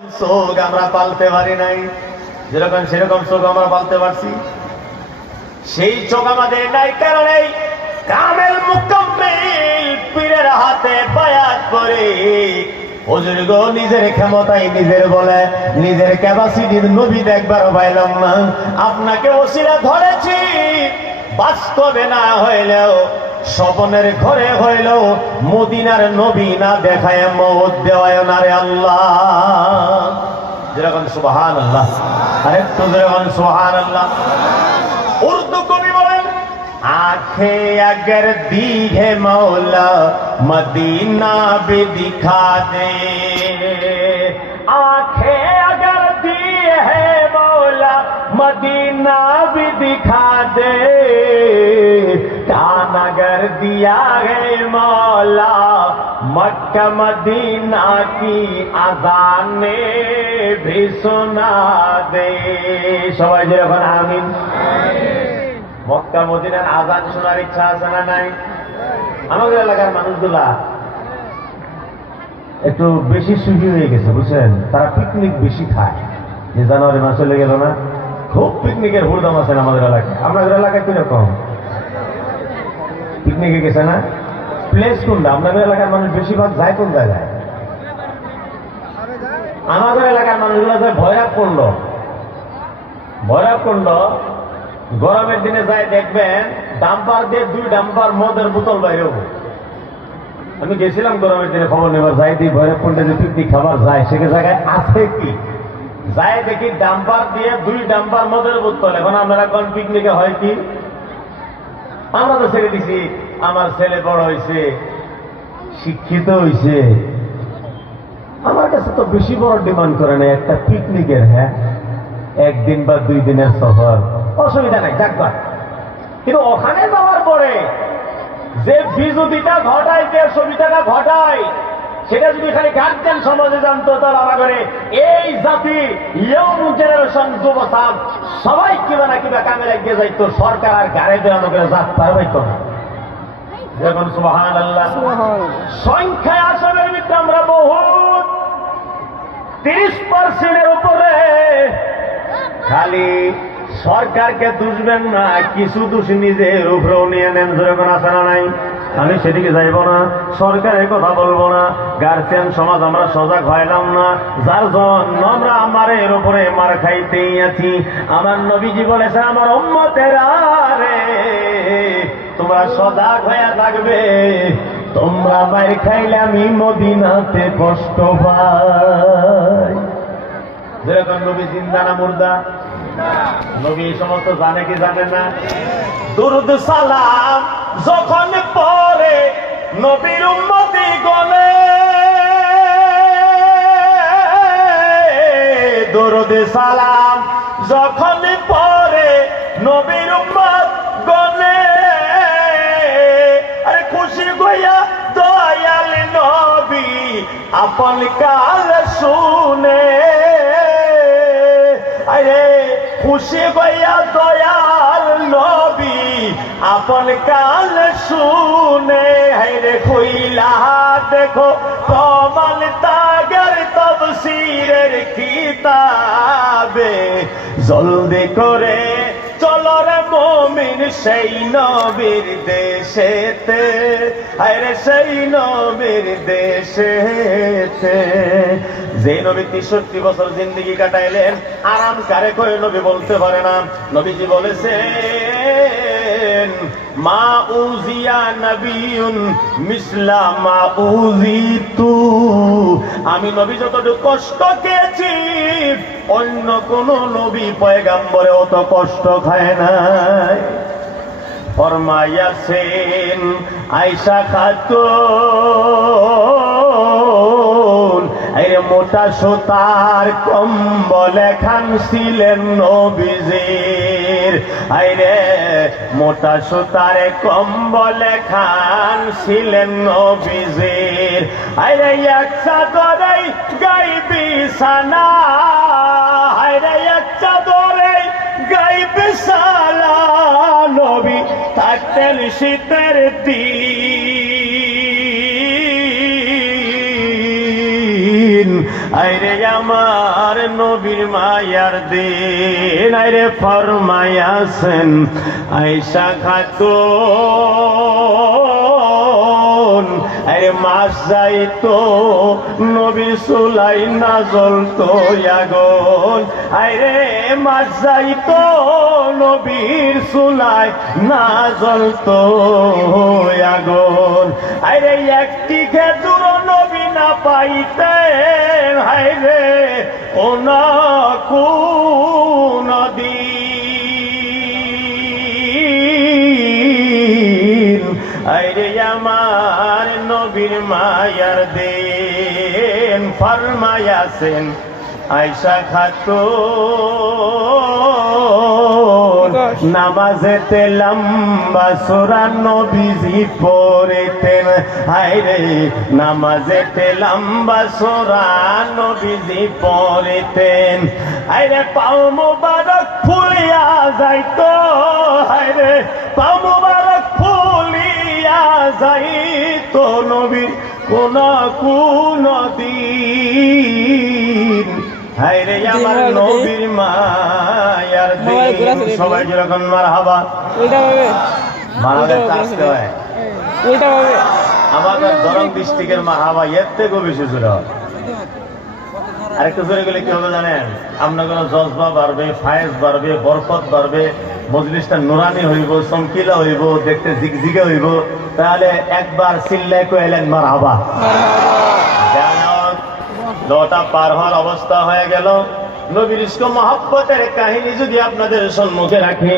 চোখ আমরা পালতে পারি নাই। যেরকম সেরকম আমরা পালতে পারছি। সেই চোখ আমাদের নাই পীরের হাতে বায়াত করে। নিজের ক্ষমতায় নিজের বলে, নিজের ক্যাপাসিটির নবী দেখবার পাইলাম না। আপনাকে ওসিলা ধরেছি, বাস্তবে না হইলেও স্বপনের ঘরে হইলেও মদিনার নবী না দেখায় মত দেওয়ায় না রে আল্লাহ যেরকম সুবহান আল্লাহ আরেকটু যেরকম সুবহান আল্লাহ উর্দু কবি বলেন आंखें अगर दी है मौला मदीना भी दिखा दे आंखें अगर दी है मौला मदीना भी दिखा दे कान अगर दिया है मौला मक्का मदीना की अजाने भी सुना दे সবাই যেরকম আমিন মক্কা মদিনার আজান শোনার ইচ্ছা আছে না নাই আমাদের এলাকার মানুষগুলা একটু বেশি সুখী হয়ে গেছে বুঝছেন তারা পিকনিক বেশি খায় যে জানুয়ারি মাস চলে গেল না খুব পিকনিকের হুড়দাম আছেন আমাদের এলাকায় আপনাদের এলাকায় কিরকম পিকনিকে গেছে না প্লেস কোনটা? আপনাদের এলাকার মানুষ বেশিরভাগ যায় কোন জায়গায়? আমাদের এলাকার মানুষগুলো যায় ভৈরব কুণ্ড ভৈরব কুণ্ড গরমের দিনে যাই দেখবেন ডাম্পার দিয়ে দুই ডাম্পার মদের বোতল বাইরে আমি গেছিলাম গরমের দিনে, খবর নেবার যাই দিই ভৈরবকুণ্ডে যে পিকনিক খাবার যায়, সে জায়গায় আছে কি? যাই দেখি ডাম্পার দিয়ে দুই ডাম্পার মদের বোতল। এখন আপনারা কোন পিকনিকে হয় কি? আমরা তো ছেড়ে দিছি। আমার ছেলে বড় হয়েছে শিক্ষিত হয়েছে আমার কাছে তো বেশি বড় ডিমান্ড করে না একটা পিকনিকের হ্যাঁ? একদিন বা দুই দিনের সফর। অসুবিধা নাই থাকবা কিন্তু ওখানে যাওয়ার পরে যে বিজুতিটা ঘটায়, যে সুবিধাটা ঘটায়, সেটা যদি খালি গার্জেন সমাজে জানতো, তাহলে আমাদের এই জাতি, ইয়ং জেনারেশন যুবসাম সবাই কিবা না কিবা কামে লাগিয়ে যাইতো, সরকার আর গাড়ি দেওয়ানো করে জাত পারবাইতো না। যখন সুবাহান আল্লাহ সংখ্যায় আসামের ভিতরে আমরা বহুত তিরিশ পার্সেন্টের উপরে। খালি সরকারকে দুষবেন না কিছু দোষ নিজের উপরেও নিয়ে নেন যেরকম আছে না নাই? আমি সেদিকে যাইব না, সরকারের কথা বলব না গার্জিয়ান সমাজ আমরা সজাগ হইলাম না, যার জন্য আমরা আমার এর উপরে মার খাইতেই আছি। আমার নবীজি বলেছে আমার উম্মতেরা রে, তোমরা সজাগ হয়ে থাকবে। তোমরা বাইর খাইলে আমি মদিনাতে কষ্ট পাই। যেরকম নবী জিন্দা না মুর্দা? নবী সমস্ত জানে কি জানে না? দুরুদ সালাম যখন পরে নবীর উম্মতি গলে। দুরুদ সালাম যখন পরে নবীর উম্মত গলে। আরে খুশি গইয়া দয়াল নবী আপন কাল শুনে। আরে খুশি গইয়া দয়াল নবী আপন কাল শুনে হেরে খুইলা দেখো কমল তাগর তফসিরের কিতাবে জলদি করে মমিন সেই নবীর দেশেতে। আরে সেই নবীর দেশেতে। যে নবী তেষট্টি বছর জিন্দগি কাটাইলেন, আরাম কারে কয়ে নবী বলতে পারে না। নবীজি বলেছে মা উজিয়া নবীন মিসলা মা উজি তু আমি নবী যতটুকু কষ্ট পেয়েছি অন্য কোন নবী পয়গাম্বরে অত কষ্ট খায় নাই। ফরমাইয়াছেন আয়সা খাতুন এই মোটা সুতার কম্বলে খানছিলেন নবীজির। আইরে, মোটা সুতার কম্বলে খানছিলেন নবীজির। আইরে, এক চাদরে গাইবি সানা শীতের দিন। আইরে আমার নবীর মায়ার দিন আরে ফরমায়াছেন। আইসা খাতুন। আরে মাস যাইতো নবীর সুলাই না জ্বলতো আগুন আরে মাস যাইতো নবীর সুলাই না জ্বলতো আগুন আরে একটি খেজুর নবী না পাইতেন হাইরে কোন কোন আইরে আমার নবীর মায়ার দেন ফরমায়াছেন আয়সা খাতো নামাজেতে লম্বা সোরা নবীজি পড়েতেন। হায়রে নামাজেতে লম্বা সোরা নবীজি পড়েতেন। হায়রে পাও মুবারক ফুলিয়া যাইতো। হায়রে পাও মুবারক যাইতো নবীর কোন কোন দিন হায়রে আমার নবীর মায়ার দিন। সবাই যেরকম মার হাবা মারাদের আসতে হয় আমাদের দরং ডিস্ট্রিক্টের মা হাবা এর থেকেও বেশি জোরে আরেকটু জোরে গেলে কি হবে জানেন? আপনার কোনো জজবা বাড়বে ফায়েজ বাড়বে বরকত বাড়বে মজলিসটা নোরানি হইব, চমকিলা হইব, দেখতে জিগজিগে হইব, তাহলে একবার চিল্লাই কইলেন মার হাবা নটা পার হওয়ার অবস্থা হয়ে গেল। নবীর মহাব্বতের কাহিনী যদি আপনাদের সম্মুখে রাখি।